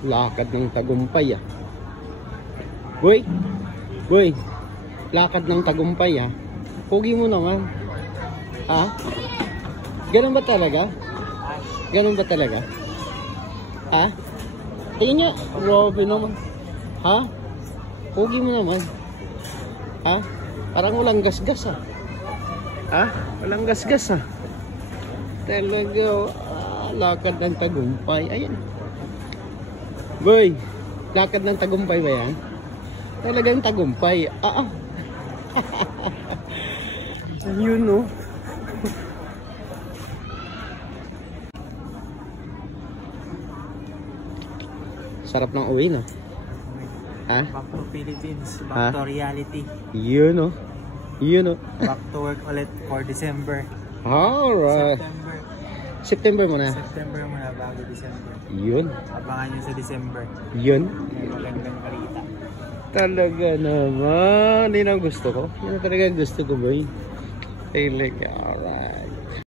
Lakad ng tagumpay ah. Boy, boy, lakad ng tagumpay ah. Pogi mo naman. Ha? Ganun ba talaga? Ganun ba talaga? Ha? Tingin niya, grabe naman. Ha? Pogi mo naman. Ha? Parang walang gasgas ah. Ha? Walang gasgas ah. Talaga, lakad ng tagumpay. Ayan. Boy, lakad ng tagumpay ba yan? Talagang tagumpay. Ayun no. Sarap ng uwi no. Ha? Back to Philippines, back to reality. Yun no. Yun no. Back to work ulit for December. Alright. September mo na. September mo na bago December. Yun. Abangan nyo sa December. Yun. May magandang balita. Talaga naman. Yun ang gusto ko. Yun ang talaga gusto ko, boy. Talaga. Alright.